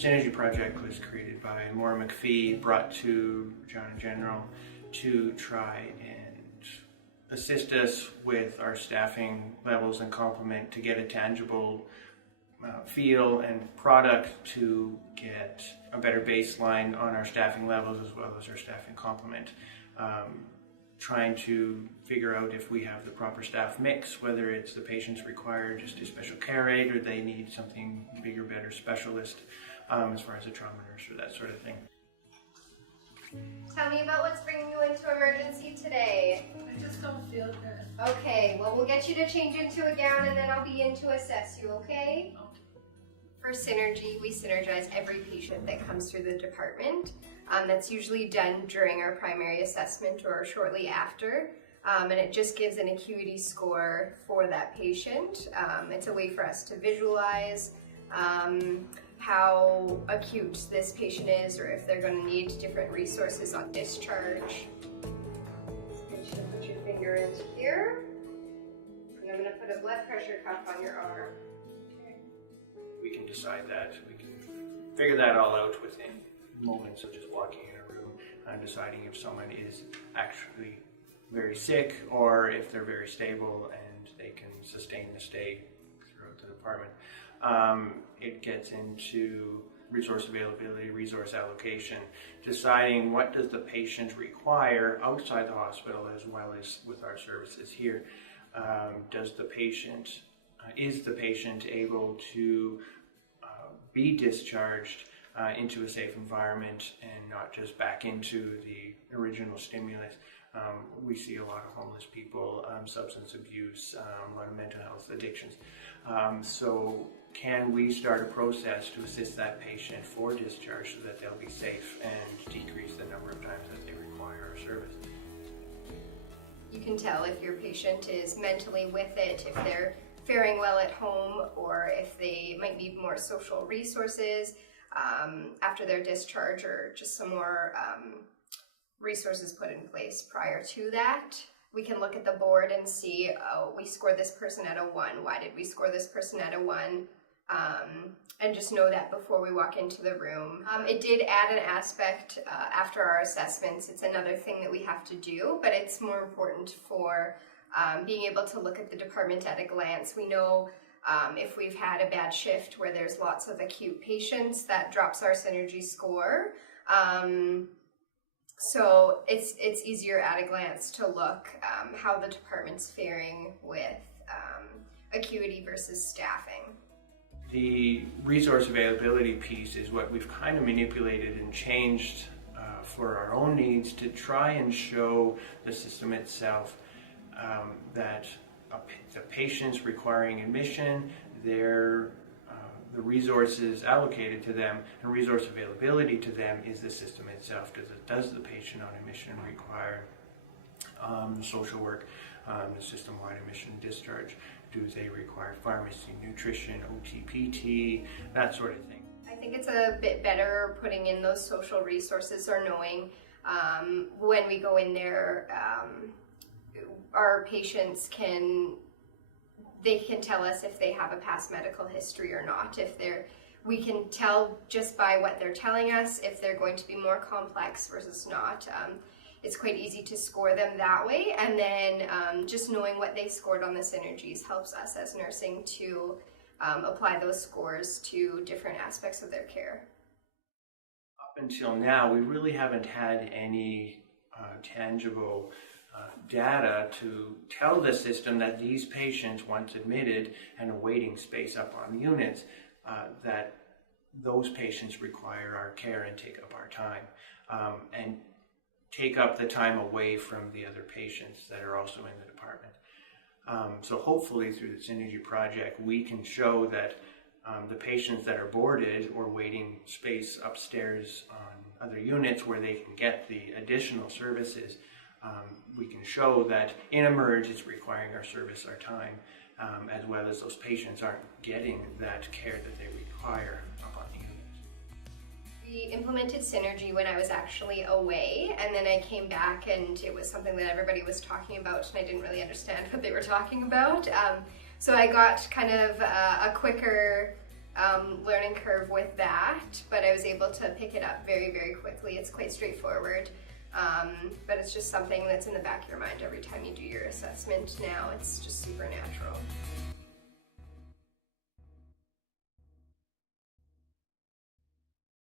Synergy Project was created by Maura McPhee, brought to Regina General to try and assist us with our staffing levels and complement to get a tangible feel and product to get a better baseline on our staffing levels as well as our staffing complement. Trying to figure out if we have the proper staff mix, whether it's the patients require just a special care aide or they need something bigger, better specialist as far as a trauma nurse or that sort of thing. Tell me about what's bringing you into emergency today. I just don't feel good. Okay, well we'll get you to change into a gown and then I'll be in to assess you, okay? Okay. For Synergy, we synergize every patient that comes through the department. That's usually done during our primary assessment or shortly after. And it just gives an acuity score for that patient. It's a way for us to visualize how acute this patient is or if they're going to need different resources on discharge. Get you to put your finger into here. And I'm going to put a blood pressure cuff on your arm. We can decide that. We can figure that all out within moments of just walking in a room and deciding if someone is actually very sick or if they're very stable and they can sustain the stay throughout the department. It gets into resource availability, resource allocation, deciding what does the patient require outside the hospital as well as with our services here. Is the patient able to be discharged into a safe environment and not just back into the original stimulus? We see a lot of homeless people, substance abuse, a lot of mental health addictions. So can we start a process to assist that patient for discharge so that they'll be safe and decrease the number of times that they require our service? You can tell if your patient is mentally with it, if they're faring well at home, or if they might need more social resources after their discharge, or just some more resources put in place prior to that. We can look at the board and see, oh, we scored this person at a 1. Why did we score this person at a 1? And just know that before we walk into the room. It did add an aspect after our assessments. It's another thing that we have to do, but it's more important for being able to look at the department at a glance. We know if we've had a bad shift where there's lots of acute patients, that drops our Synergy score. So it's easier at a glance to look how the department's faring with acuity versus staffing. The resource availability piece is what we've kind of manipulated and changed for our own needs to try and show the system itself that the patients requiring admission, the resources allocated to them and resource availability to them is the system itself. Does the patient on admission require social work, the system-wide admission discharge? Do they require pharmacy, nutrition, OT, PT, that sort of thing? I think it's a bit better putting in those social resources or knowing when we go in there, our patients can tell us if they have a past medical history or not. We can tell just by what they're telling us if they're going to be more complex versus not. It's quite easy to score them that way, and then just knowing what they scored on the Synergies helps us as nursing to apply those scores to different aspects of their care. Up until now, we really haven't had any tangible data to tell the system that these patients, once admitted and awaiting space up on the units, that those patients require our care and take up our time and take up the time away from the other patients that are also in the department. So hopefully through the Synergy Project, we can show that the patients that are boarded or waiting space upstairs on other units where they can get the additional services, we can show that in eMERGE it's requiring our service, our time, as well as those patients aren't getting that care that they require up on the units. We implemented Synergy when I was actually away, and then I came back and it was something that everybody was talking about and I didn't really understand what they were talking about. So I got kind of a quicker learning curve with that, but I was able to pick it up very, very quickly. It's quite straightforward, but it's just something that's in the back of your mind every time you do your assessment now. It's just super natural.